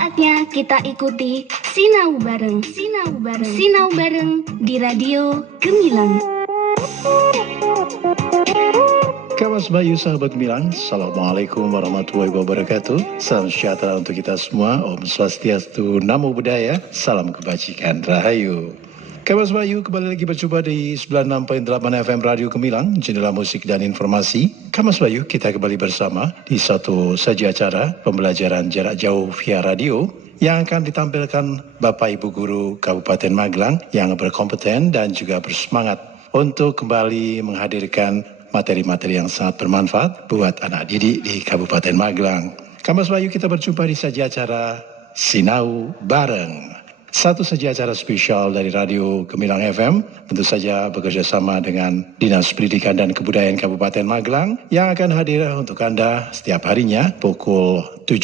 Saatnya kita ikuti Sinau Bareng, Sinau Bareng, Sinau Bareng di Radio Gemilang. Kawas Bayu sahabat Gemilang, Assalamualaikum warahmatullahi wabarakatuh. Salam sejahtera untuk kita semua. Om Swastiastu, Namo Buddhaya, salam kebajikan, Rahayu. Kawas Bayu kembali lagi berjumpa di 96.8 FM Radio Gemilang, jendela musik dan informasi. Kawas Bayu, kita kembali bersama di satu saja acara pembelajaran jarak jauh via radio yang akan ditampilkan Bapak Ibu Guru Kabupaten Magelang yang berkompeten dan juga bersemangat untuk kembali menghadirkan materi-materi yang sangat bermanfaat buat anak didik di Kabupaten Magelang. Kawas Bayu, kita berjumpa di saja acara Sinau Bareng. Satu saja acara spesial dari Radio Gemilang FM, tentu saja bekerja sama dengan Dinas Pendidikan dan Kebudayaan Kabupaten Magelang yang akan hadir untuk Anda setiap harinya pukul 7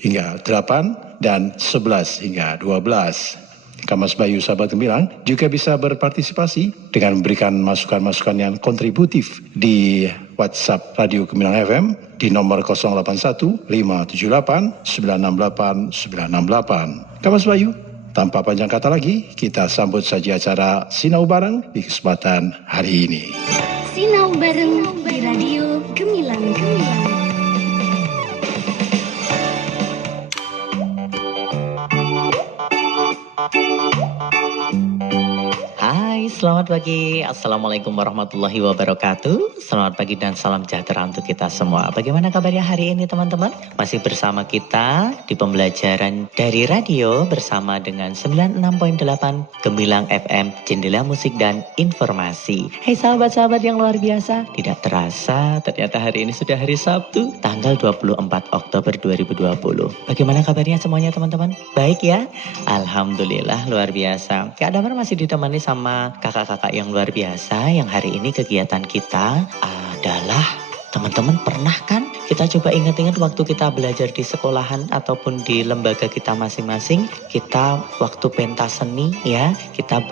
hingga 8 dan 11 hingga 12. Kamas Bayu sahabat Gemilang juga bisa berpartisipasi dengan memberikan masukan-masukan yang kontributif di WhatsApp Radio Gemilang FM di nomor 081 578 968 968. Kamas Bayu, tanpa panjang kata lagi, kita sambut saja acara Sinau Bareng di kesempatan hari ini. Sinau Bareng di Radio Gemilang, Gemilang. Hai, selamat pagi. Assalamualaikum warahmatullahi wabarakatuh. Selamat pagi dan salam sejahtera untuk kita semua. Bagaimana kabarnya hari ini teman-teman? Masih bersama kita di pembelajaran dari radio bersama dengan 96.8 Gemilang FM, jendela musik dan informasi. Hai sahabat-sahabat yang luar biasa. Tidak terasa ternyata hari ini sudah hari Sabtu, tanggal 24 Oktober 2020. Bagaimana kabarnya semuanya teman-teman? Baik ya? Alhamdulillah luar biasa. Kak Damar masih ditemani sama kakak-kakak yang luar biasa, yang hari ini kegiatan kita adalah, teman-teman pernah kan kita coba ingat-ingat waktu kita belajar di sekolahan ataupun di lembaga kita masing-masing, kita waktu pentas seni ya, kita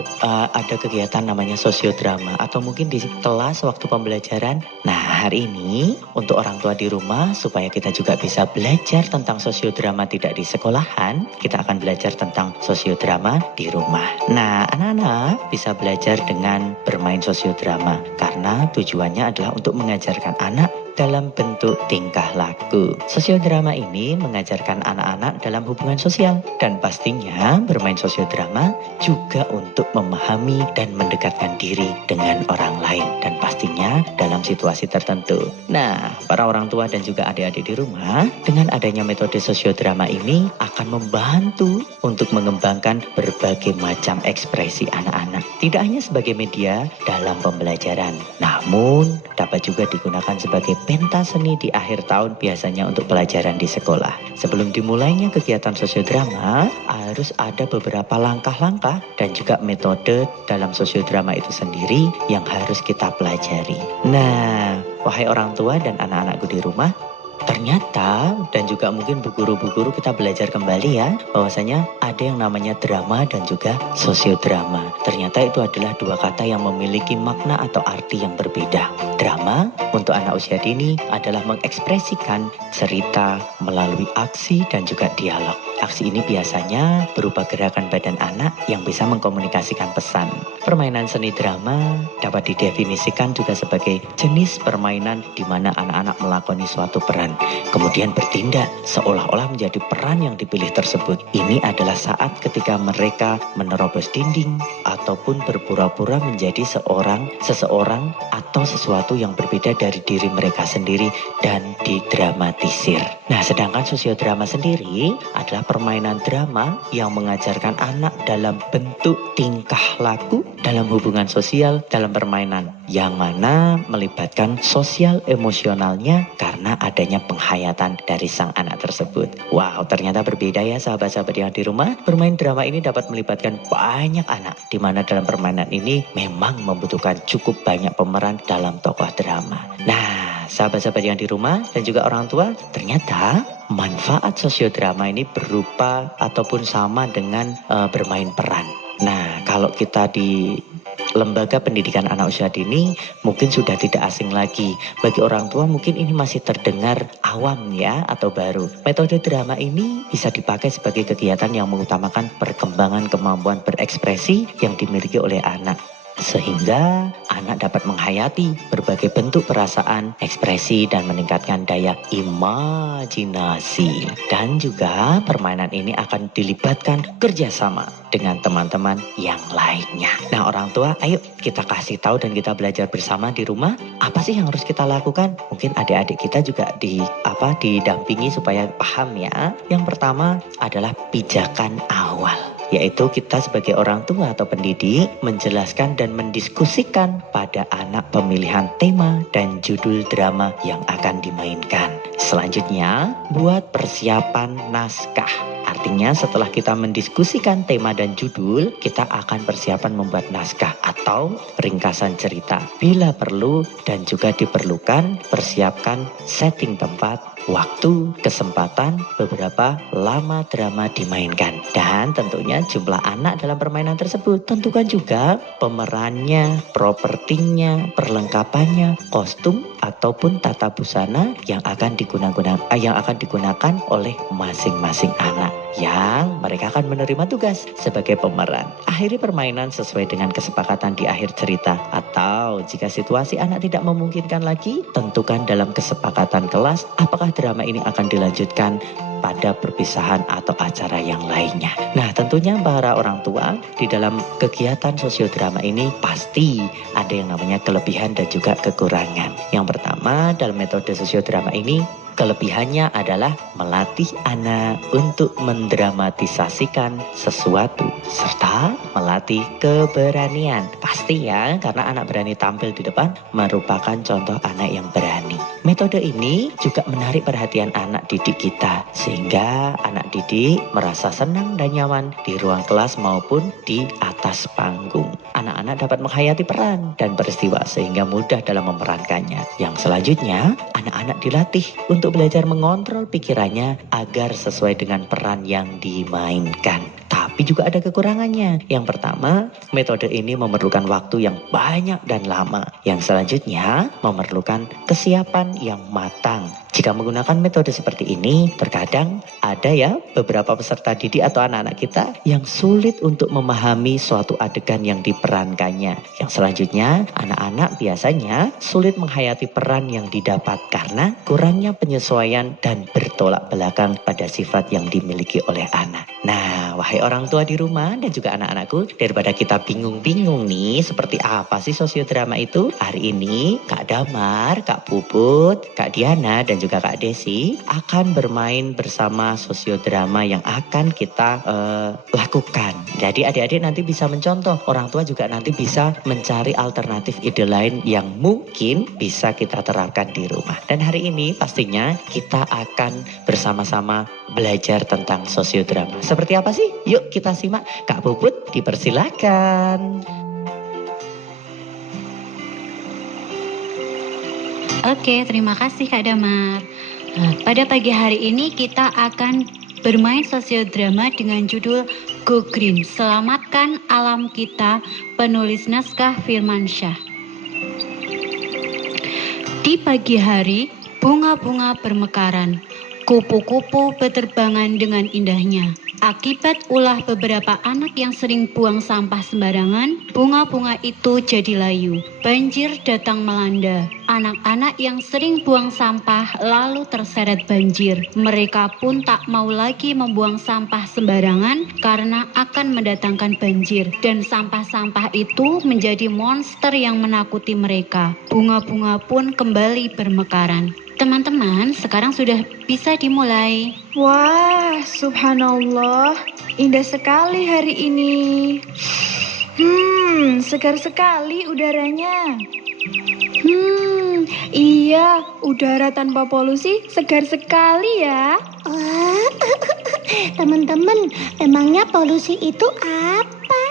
ada kegiatan namanya sosiodrama atau mungkin di kelas waktu pembelajaran. Nah hari ini untuk orang tua di rumah supaya kita juga bisa belajar tentang sosiodrama tidak di sekolahan, kita akan belajar tentang sosiodrama di rumah. Nah anak-anak bisa belajar dengan bermain sosiodrama karena tujuannya adalah untuk mengajarkan anak dalam bentuk tingkah laku. Sosiodrama ini mengajarkan anak-anak dalam hubungan sosial dan pastinya bermain sosiodrama juga untuk memahami dan mendekatkan diri dengan orang lain dan pastinya dalam situasi tertentu. Nah, para orang tua dan juga adik-adik di rumah dengan adanya metode sosiodrama ini akan membantu untuk mengembangkan berbagai macam ekspresi anak-anak. Tidak hanya sebagai media dalam pembelajaran, namun dapat juga digunakan sebagai pentas seni di akhir tahun biasanya untuk pelajaran di sekolah. Sebelum dimulainya kegiatan sosiodrama, harus ada beberapa langkah-langkah dan juga metode dalam sosiodrama itu sendiri yang harus kita pelajari. Nah, wahai orang tua dan anak-anakku di rumah, ternyata dan juga mungkin bu guru kita belajar kembali ya bahwasanya ada yang namanya drama dan juga sosiodrama. Ternyata itu adalah dua kata yang memiliki makna atau arti yang berbeda. Drama untuk anak usia dini adalah mengekspresikan cerita melalui aksi dan juga dialog. Aksi ini biasanya berupa gerakan badan anak yang bisa mengkomunikasikan pesan. Permainan seni drama dapat didefinisikan juga sebagai jenis permainan di mana anak-anak melakoni suatu peran, kemudian bertindak seolah-olah menjadi peran yang dipilih tersebut. Ini adalah saat ketika mereka menerobos dinding ataupun berpura-pura menjadi seseorang atau sesuatu yang berbeda dari diri mereka sendiri dan didramatisir. Nah, sedangkan sosiodrama sendiri adalah permainan drama yang mengajarkan anak dalam bentuk tingkah laku dalam hubungan sosial dalam permainan yang mana melibatkan sosial emosionalnya karena adanya penghayatan dari sang anak tersebut. Wow, ternyata berbeda ya sahabat-sahabat yang di rumah. Bermain drama ini dapat melibatkan banyak anak, di mana dalam permainan ini memang membutuhkan cukup banyak pemeran dalam tokoh drama. Nah, sahabat-sahabat yang di rumah dan juga orang tua, ternyata manfaat sosiodrama ini berupa ataupun sama dengan bermain peran. Nah, kalau kita di lembaga pendidikan anak usia dini mungkin sudah tidak asing lagi. Bagi orang tua mungkin ini masih terdengar awam ya atau baru. Metode drama ini bisa dipakai sebagai kegiatan yang mengutamakan perkembangan kemampuan berekspresi yang dimiliki oleh anak. Sehingga anak dapat menghayati berbagai bentuk perasaan, ekspresi, dan meningkatkan daya imajinasi. Dan juga permainan ini akan dilibatkan kerjasama dengan teman-teman yang lainnya. Nah orang tua, ayo kita kasih tahu dan kita belajar bersama di rumah. Apa sih yang harus kita lakukan? Mungkin adik-adik kita juga didampingi supaya paham ya. Yang pertama adalah pijakan awal, yaitu kita sebagai orang tua atau pendidik menjelaskan dan mendiskusikan pada anak pemilihan tema dan judul drama yang akan dimainkan. Selanjutnya, buat persiapan naskah. Artinya setelah kita mendiskusikan tema dan judul, kita akan persiapan membuat naskah atau ringkasan cerita. Bila perlu dan juga diperlukan, persiapkan setting tempat, waktu, kesempatan, beberapa lama drama dimainkan. Dan tentunya jumlah anak dalam permainan tersebut. Tentukan juga pemerannya, propertinya, perlengkapannya, kostum, ataupun tata busana yang akan digunakan oleh masing-masing anak yang mereka akan menerima tugas sebagai pemeran. Akhiri permainan sesuai dengan kesepakatan di akhir cerita, atau jika situasi anak tidak memungkinkan lagi, tentukan dalam kesepakatan kelas apakah drama ini akan dilanjutkan pada perpisahan atau acara yang lainnya. Nah tentunya para orang tua di dalam kegiatan sosiodrama ini pasti ada yang namanya kelebihan dan juga kekurangan. Yang pertama, dalam metode sosiodrama ini kelebihannya adalah melatih anak untuk mendramatisasikan sesuatu serta melatih keberanian. Pasti ya, karena anak berani tampil di depan merupakan contoh anak yang berani. Metode ini juga menarik perhatian anak didik kita sehingga anak didik merasa senang dan nyaman di ruang kelas maupun di atas panggung. Anak-anak dapat menghayati peran dan peristiwa sehingga mudah dalam memerankannya. Yang selanjutnya, anak-anak dilatih untuk belajar mengontrol pikirannya agar sesuai dengan peran yang dimainkan. Tapi juga ada kekurangannya. Yang pertama, metode ini memerlukan waktu yang banyak dan lama. Yang selanjutnya, memerlukan kesiapan yang matang. Jika menggunakan metode seperti ini, terkadang ada ya beberapa peserta didik atau anak-anak kita yang sulit untuk memahami suatu adegan yang diperankannya. Yang selanjutnya, anak-anak biasanya sulit menghayati peran yang didapat karena kurangnya penyesuaian dan bertolak belakang pada sifat yang dimiliki oleh anak. Nah, wahai orang tua di rumah dan juga anak-anakku, daripada kita bingung-bingung nih seperti apa sih sosiodrama itu, hari ini Kak Damar, Kak Puput, Kak Diana dan juga Kak Desi akan bermain bersama sosiodrama yang akan kita lakukan. Jadi adik-adik nanti bisa mencontoh, orang tua juga nanti bisa mencari alternatif ide lain yang mungkin bisa kita terapkan di rumah. Dan hari ini pastinya kita akan bersama-sama belajar tentang sosiodrama. Seperti apa sih? Yuk kita simak. Kak Puput dipersilakan. Oke, terima kasih Kak Damar. Nah, pada pagi hari ini kita akan bermain sosiodrama dengan judul Go Green, Selamatkan Alam Kita, penulis naskah Firmansyah. Di pagi hari, bunga-bunga bermekaran, kupu-kupu berterbangan dengan indahnya. Akibat ulah beberapa anak yang sering buang sampah sembarangan, bunga-bunga itu jadi layu. Banjir datang melanda. Anak-anak yang sering buang sampah lalu terseret banjir. Mereka pun tak mau lagi membuang sampah sembarangan karena akan mendatangkan banjir. Dan sampah-sampah itu menjadi monster yang menakuti mereka. Bunga-bunga pun kembali bermekaran. Teman-teman, sekarang sudah bisa dimulai. Wah, subhanallah, indah sekali hari ini. Segar sekali udaranya. Iya, udara tanpa polusi segar sekali ya. Wah, teman-teman, emangnya polusi itu apa?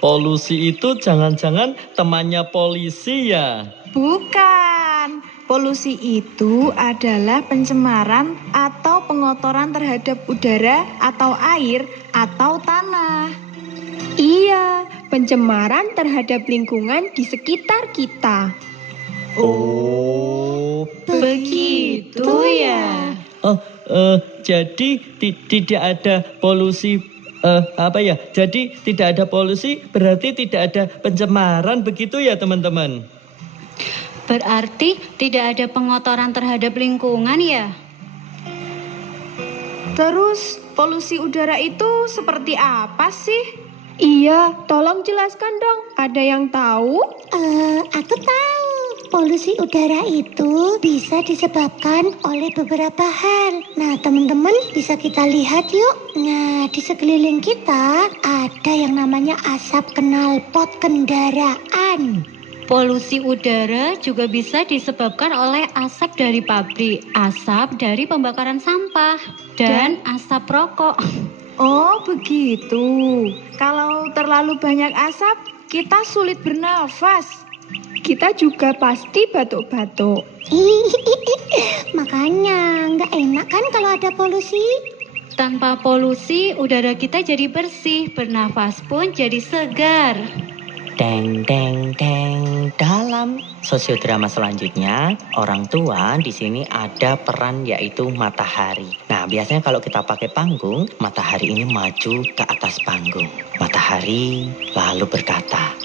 Polusi itu jangan-jangan temannya polisi ya? Bukan, polusi itu adalah pencemaran atau pengotoran terhadap udara atau air atau tanah. Iya, pencemaran terhadap lingkungan di sekitar kita. Oh, Begitu ya. jadi tidak ada polusi Jadi tidak ada polusi berarti tidak ada pencemaran begitu ya teman-teman? Berarti tidak ada pengotoran terhadap lingkungan ya? Terus polusi udara itu seperti apa sih? Iya, tolong jelaskan dong. Ada yang tahu? Aku tahu. Polusi udara itu bisa disebabkan oleh beberapa hal. Nah, teman-teman bisa kita lihat yuk. Nah, di sekeliling kita ada yang namanya asap knalpot kendaraan. Polusi udara juga bisa disebabkan oleh asap dari pabrik, asap dari pembakaran sampah, dan asap rokok. Oh, begitu. Kalau terlalu banyak asap, kita sulit bernafas. Kita juga pasti batuk-batuk. Makanya nggak enak kan kalau ada polusi? Tanpa polusi, udara kita jadi bersih, bernafas pun jadi segar. Deng deng deng. Dalam sosiodrama selanjutnya, orang tua di sini ada peran yaitu matahari. Nah, biasanya kalau kita pakai panggung, matahari ini maju ke atas panggung. Matahari lalu berkata,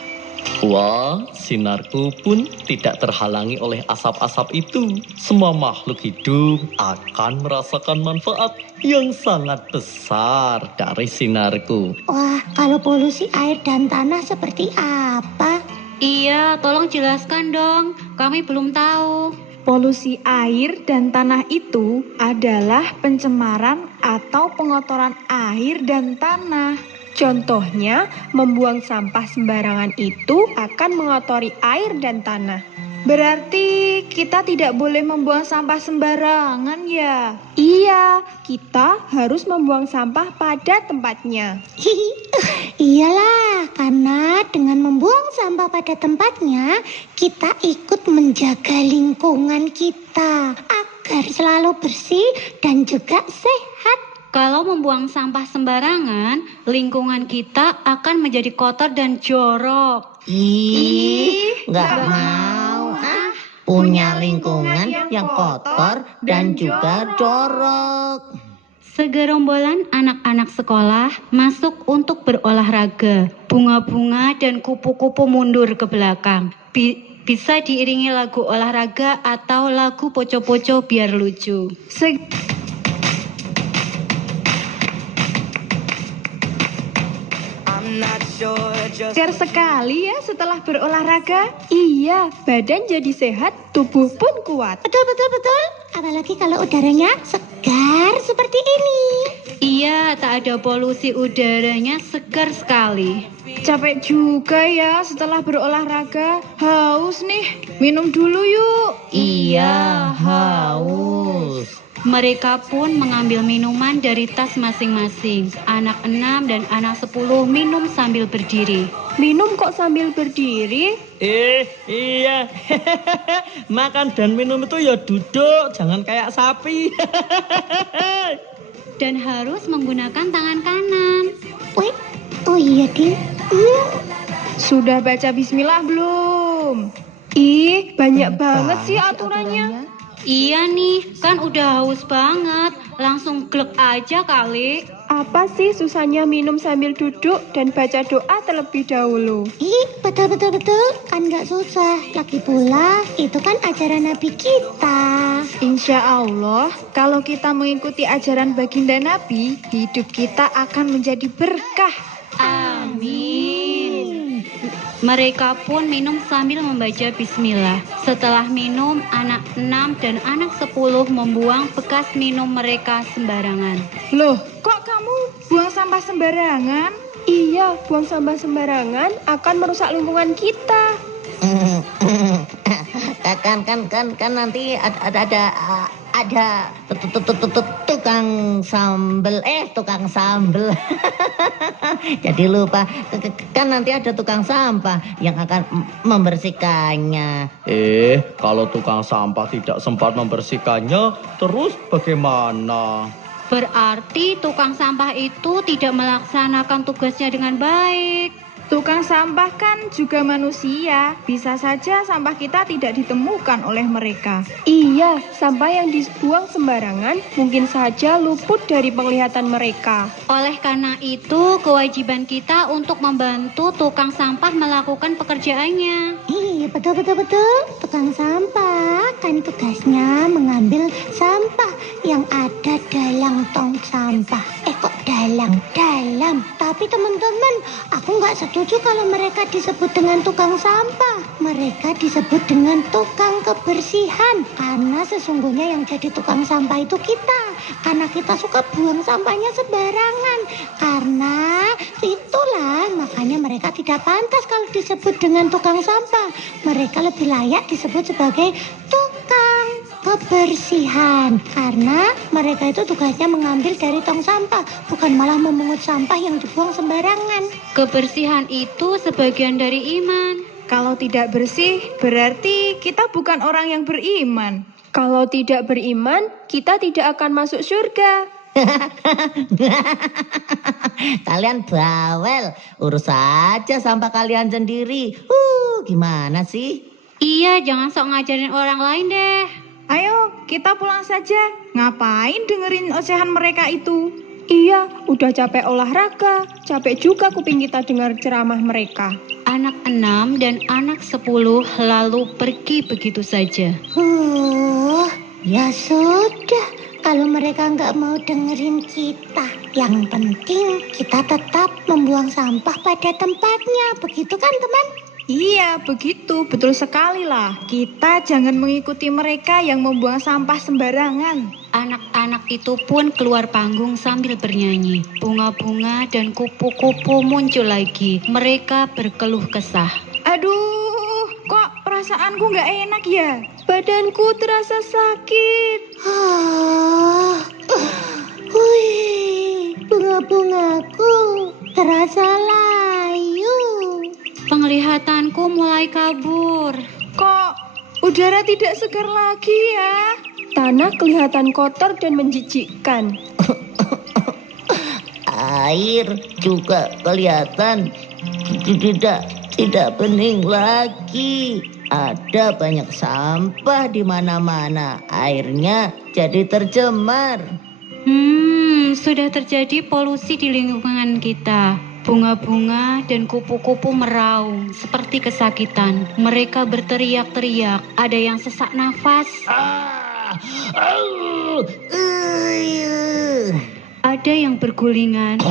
Wah, sinarku pun tidak terhalangi oleh asap-asap itu. Semua makhluk hidup akan merasakan manfaat yang sangat besar dari sinarku. Wah, kalau polusi air dan tanah seperti apa? Iya, tolong jelaskan dong. Kami belum tahu. Polusi air dan tanah itu adalah pencemaran atau pengotoran air dan tanah. Contohnya, membuang sampah sembarangan itu akan mengotori air dan tanah. Berarti kita tidak boleh membuang sampah sembarangan ya? Iya, kita harus membuang sampah pada tempatnya. Iyalah, karena dengan membuang sampah pada tempatnya, kita ikut menjaga lingkungan kita agar selalu bersih dan juga sehat. Kalau membuang sampah sembarangan, lingkungan kita akan menjadi kotor dan jorok. ih, nggak mau punya lingkungan yang kotor dan juga jorok. Segerombolan anak-anak sekolah masuk untuk berolahraga. Bunga-bunga dan kupu-kupu mundur ke belakang. Bisa diiringi lagu olahraga atau lagu poco-poco biar lucu. Segar sekali ya setelah berolahraga. Iya, badan jadi sehat, tubuh pun kuat. Betul. Apalagi kalau udaranya segar seperti ini. Iya, tak ada polusi udaranya segar sekali. Capek juga ya setelah berolahraga. Haus nih, minum dulu yuk. Iya, haus. Mereka pun mengambil minuman dari tas masing-masing. Anak 6 dan anak 10 minum sambil berdiri. Minum kok sambil berdiri? Iya. Makan dan minum itu ya duduk, jangan kayak sapi. Dan harus menggunakan tangan kanan. Wih, oh iya Din. Sudah baca bismillah belum? Ih, banyak banget sih aturannya. Iya nih, kan udah haus banget. Langsung glek aja kali. Apa sih susahnya minum sambil duduk dan baca doa terlebih dahulu? Betul. Kan nggak susah. Lagi pula, itu kan ajaran Nabi kita. Insya Allah, kalau kita mengikuti ajaran baginda Nabi, hidup kita akan menjadi berkah. Amin. Mereka pun minum sambil membaca bismillah. Setelah minum, anak 6 dan anak 10 membuang bekas minum mereka sembarangan. Loh, kok kamu buang sampah sembarangan? Iya, buang sampah sembarangan akan merusak lingkungan kita. Kan nanti ada tukang sambel jadi lupa kan nanti ada tukang sampah yang akan membersihkannya. Kalau tukang sampah tidak sempat membersihkannya, terus bagaimana? Berarti tukang sampah itu tidak melaksanakan tugasnya dengan baik. Tukang sampah kan juga manusia. Bisa saja sampah kita tidak ditemukan oleh mereka. Iya, sampah yang dibuang sembarangan mungkin saja luput dari penglihatan mereka. Oleh karena itu, kewajiban kita untuk membantu tukang sampah melakukan pekerjaannya. Iya, betul. Tukang sampah kan tugasnya mengambil sampah yang ada dalam tong sampah. Kok dalam? Tapi teman-teman, aku nggak setuju kalau mereka disebut dengan tukang sampah. Mereka disebut dengan tukang kebersihan. Karena sesungguhnya yang jadi tukang sampah itu kita. Karena kita suka buang sampahnya sembarangan. Karena itulah makanya mereka tidak pantas kalau disebut dengan tukang sampah. Mereka lebih layak disebut sebagai tukang kebersihan. Karena mereka itu tugasnya mengambil dari tong sampah, bukan malah memungut sampah yang dibuang sembarangan. Kebersihan itu sebagian dari iman. Kalau tidak bersih, berarti kita bukan orang yang beriman. Kalau tidak beriman, kita tidak akan masuk surga. Kalian bawel, urus saja sampah kalian sendiri. Gimana sih? Iya, jangan sok ngajarin orang lain deh. Ayo, kita pulang saja. Ngapain dengerin ocehan mereka itu? Iya, udah capek olahraga, capek juga kuping kita dengar ceramah mereka. Anak 6 dan anak 10 lalu pergi begitu saja. Ya sudah, kalau mereka nggak mau dengerin kita, yang penting kita tetap membuang sampah pada tempatnya, begitu kan teman? Iya, begitu. Betul sekali lah. Kita jangan mengikuti mereka yang membuang sampah sembarangan. Anak-anak itu pun keluar panggung sambil bernyanyi. Bunga-bunga dan kupu-kupu muncul lagi. Mereka berkeluh kesah. Aduh, kok perasaanku nggak enak ya? Badanku terasa sakit. Wih, bunga-bungaku terasa layu. Penglihatanku mulai kabur. Kok udara tidak segar lagi ya? Tanah kelihatan kotor dan menjijikkan. Air juga kelihatan tidak bening lagi. Ada banyak sampah di mana-mana. Airnya jadi tercemar. Sudah terjadi polusi di lingkungan kita. Bunga-bunga dan kupu-kupu meraung seperti kesakitan. Mereka berteriak-teriak. Ada yang sesak nafas. Ada yang bergulingan.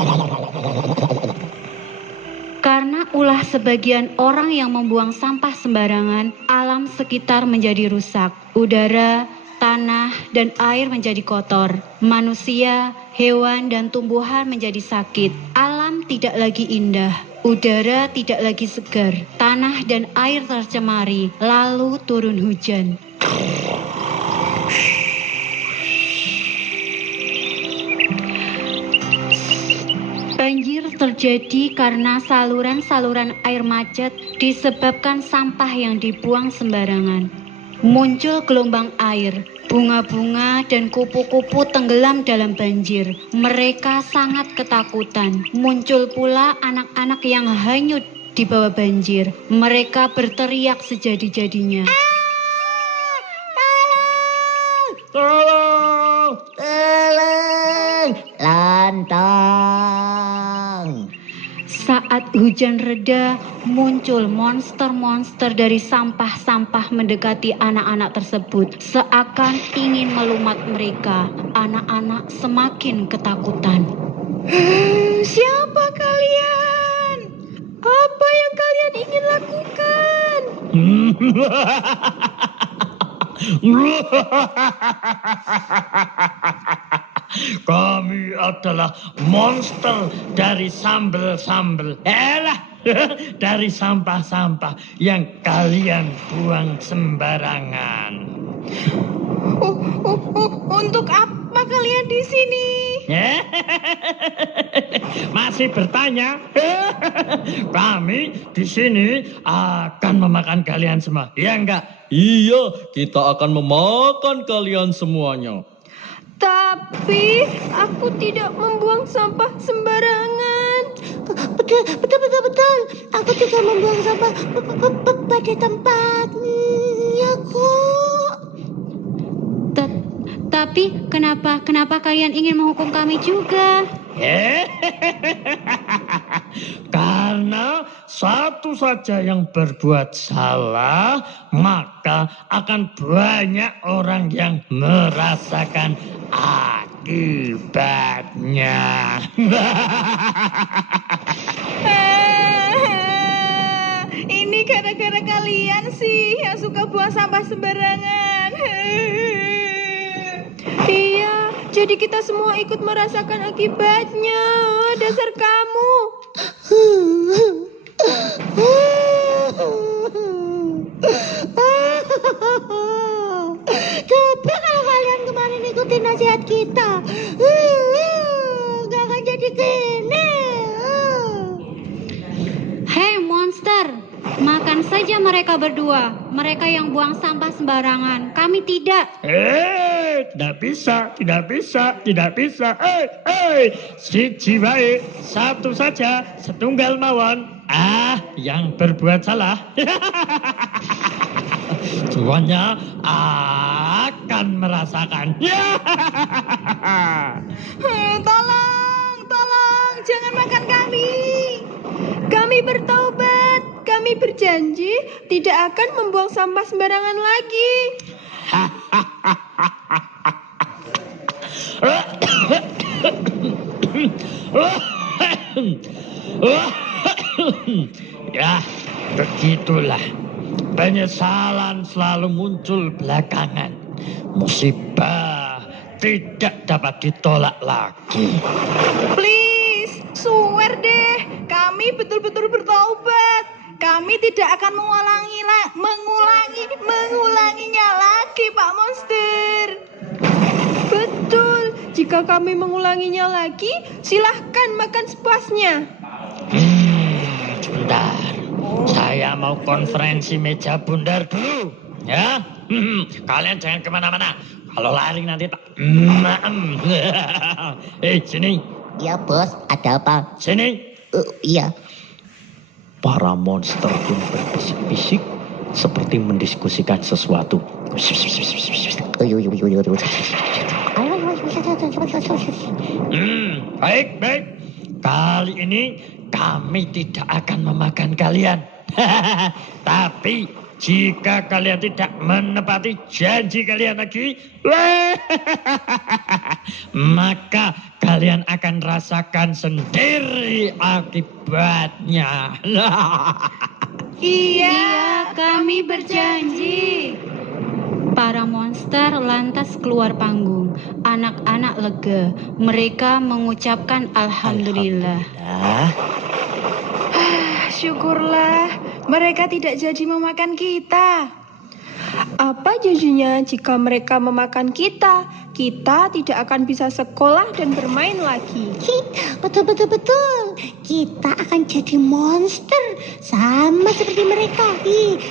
Karena ulah sebagian orang yang membuang sampah sembarangan, alam sekitar menjadi rusak. Udara, tanah, dan air menjadi kotor. Manusia, hewan, dan tumbuhan menjadi sakit. Alam tidak lagi indah. Udara tidak lagi segar. Tanah dan air tercemari. Lalu turun hujan. Banjir terjadi karena saluran-saluran air macet disebabkan sampah yang dibuang sembarangan. Muncul gelombang air, bunga-bunga dan kupu-kupu tenggelam dalam banjir. Mereka sangat ketakutan. Muncul pula anak-anak yang hanyut di bawah banjir. Mereka berteriak sejadi-jadinya. Tolong! Lantang! Saat hujan reda, muncul monster-monster dari sampah-sampah mendekati anak-anak tersebut. Seakan ingin melumat mereka. Anak-anak semakin ketakutan. Siapa kalian? Apa yang kalian ingin lakukan? Kami adalah monster dari sambel-sambel. Dari sampah-sampah yang kalian buang sembarangan. Untuk apa kalian di sini? Masih bertanya? Kami di sini akan memakan kalian semua. Ya enggak? Iya, kita akan memakan kalian semuanya. Tapi aku tidak membuang sampah sembarangan. betul. Aku juga membuang sampah pada tempatnya kok. Tapi kenapa kalian ingin menghukum kami juga? Karena satu saja yang berbuat salah, maka akan banyak orang yang merasakan akibatnya. Ini gara-gara kalian sih yang suka buang sampah sembarangan. Iya, jadi kita semua ikut merasakan akibatnya. Dasar kamu. Coba kalau kalian kemarin ikutin nasihat kita, gak akan jadi gini. Hei monster, makan saja mereka berdua. Mereka yang buang sampah sembarangan, kami tidak. Tidak bisa. Siji wae, satu saja, setunggal mawon. Yang berbuat salah. Semuanya akan merasakan. Tolong, jangan makan kami. Kami bertaubat. Kami berjanji tidak akan membuang sampah sembarangan lagi. Ya, begitulah. Penyesalan selalu muncul belakangan. Musibah tidak dapat ditolak lagi. Please, swear deh, kami betul-betul bertaubat. Kami tidak akan mengulanginya lagi, Pak Monster. Betul, jika kami mengulanginya lagi, silahkan makan sepuasnya. Sebentar, saya mau konferensi meja bundar dulu, ya. Kalian jangan kemana-mana. Kalau lari nanti tak. Sini. Ya bos, ada apa? Sini. Iya. Para monster pun berbisik-bisik seperti mendiskusikan sesuatu. Baik. Kali ini kami tidak akan memakan kalian. Tapi jika kalian tidak menepati janji kalian lagi, maka kalian akan rasakan sendiri akibatnya. Iya, kami berjanji. Para monster lantas keluar panggung. Anak-anak lega. Mereka mengucapkan Alhamdulillah. Syukurlah, mereka tidak jadi memakan kita. Apa janjinya jika mereka memakan kita? Kita tidak akan bisa sekolah dan bermain lagi. Betul. Kita akan jadi monster sama seperti mereka.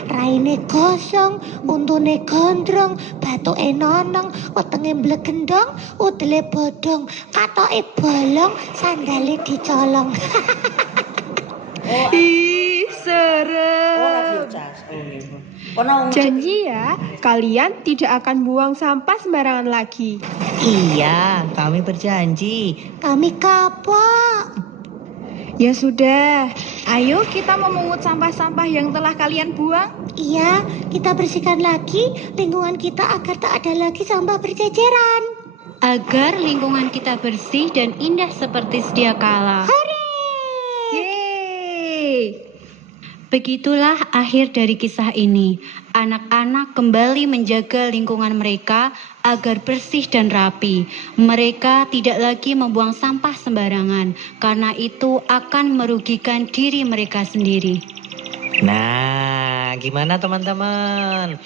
Raine gosong, untune gondrong, batuke nonong, wetenge blegendong, udele bodong, katoke bolong, sandale dicolong. Ih, serem. Janji ya, kalian tidak akan buang sampah sembarangan lagi. Iya, kami berjanji. Kami kapok. Ya sudah, ayo kita memungut sampah-sampah yang telah kalian buang. Iya, kita bersihkan lagi lingkungan kita agar tak ada lagi sampah berceceran. Agar lingkungan kita bersih dan indah seperti sedia kala. Begitulah akhir dari kisah ini. Anak-anak kembali menjaga lingkungan mereka agar bersih dan rapi. Mereka tidak lagi membuang sampah sembarangan, karena itu akan merugikan diri mereka sendiri. Nah, gimana teman-teman?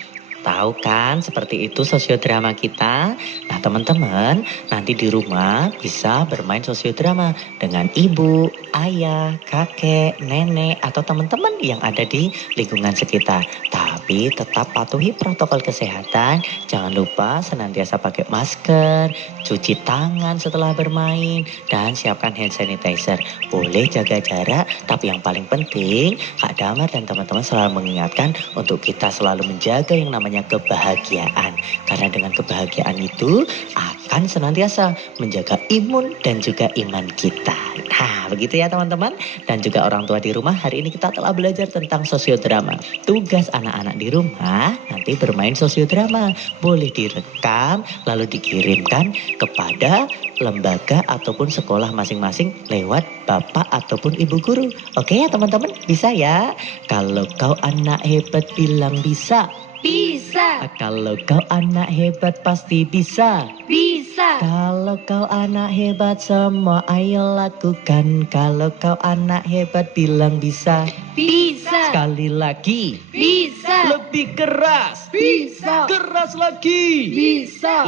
Tahu kan seperti itu sosiodrama kita? Nah teman-teman, nanti di rumah bisa bermain sosiodrama dengan ibu, ayah, kakek, nenek, atau teman-teman yang ada di lingkungan sekitar. Tapi Tapi tetap patuhi protokol kesehatan. Jangan lupa senantiasa pakai masker, cuci tangan setelah bermain, dan siapkan hand sanitizer. Boleh jaga jarak, tapi yang paling penting Kak Damar dan teman-teman selalu mengingatkan untuk kita selalu menjaga yang namanya kebahagiaan. Karena dengan kebahagiaan itu akan senantiasa menjaga imun dan juga iman kita. Nah, begitu ya teman-teman. Dan juga orang tua di rumah, hari ini kita telah belajar tentang sosiodrama. Tugas anak-anak di rumah nanti bermain sosiodrama. Boleh direkam lalu dikirimkan kepada lembaga ataupun sekolah masing-masing lewat bapak ataupun ibu guru. Oke ya teman-teman, bisa ya? Kalau kau anak hebat bilang bisa. Bisa. Kalau kau anak hebat pasti bisa. Bisa. Kalau kau anak hebat semua ayo lakukan. Kalau kau anak hebat bilang bisa. Bisa. Sekali lagi. Bisa. Lebih keras. Bisa. Keras lagi. Bisa.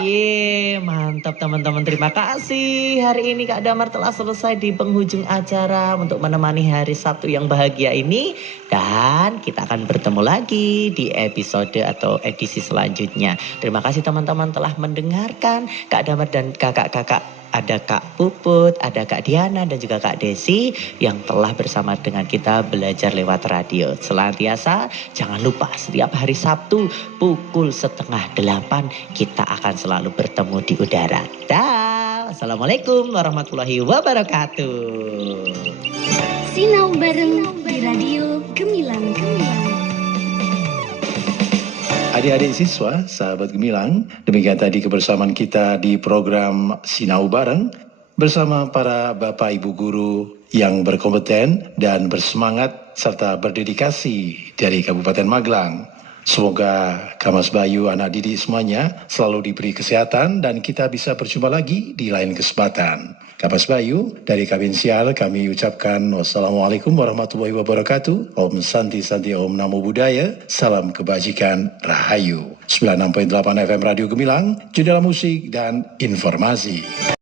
Mantap teman-teman. Terima kasih. Hari ini Kak Damar telah selesai di penghujung acara untuk menemani hari Sabtu yang bahagia ini. Dan kita akan bertemu lagi di episode atau edisi selanjutnya. Terima kasih teman-teman telah mendengarkan Kak Damar dan kakak-kakak. Ada Kak Puput, ada Kak Diana dan juga Kak Desi yang telah bersama dengan kita belajar lewat radio. Selantiasa jangan lupa setiap hari Sabtu pukul 7:30 kita akan selalu bertemu di udara. Dah. Assalamualaikum warahmatullahi wabarakatuh. Sinau bareng di radio Gemilang. Adik-adik siswa, sahabat Gemilang, demikian tadi kebersamaan kita di program Sinau Bareng bersama para Bapak Ibu Guru yang berkompeten dan bersemangat serta berdedikasi dari Kabupaten Magelang. Semoga Kamas Bayu, anak didik semuanya selalu diberi kesehatan dan kita bisa berjumpa lagi di lain kesempatan. Kamas Bayu, dari Kabinsial kami ucapkan wassalamualaikum warahmatullahi wabarakatuh. Om Santi Santi Om Namo Buddhaya. Salam kebajikan Rahayu. 96.8 FM Radio Gemilang, jendela musik dan informasi.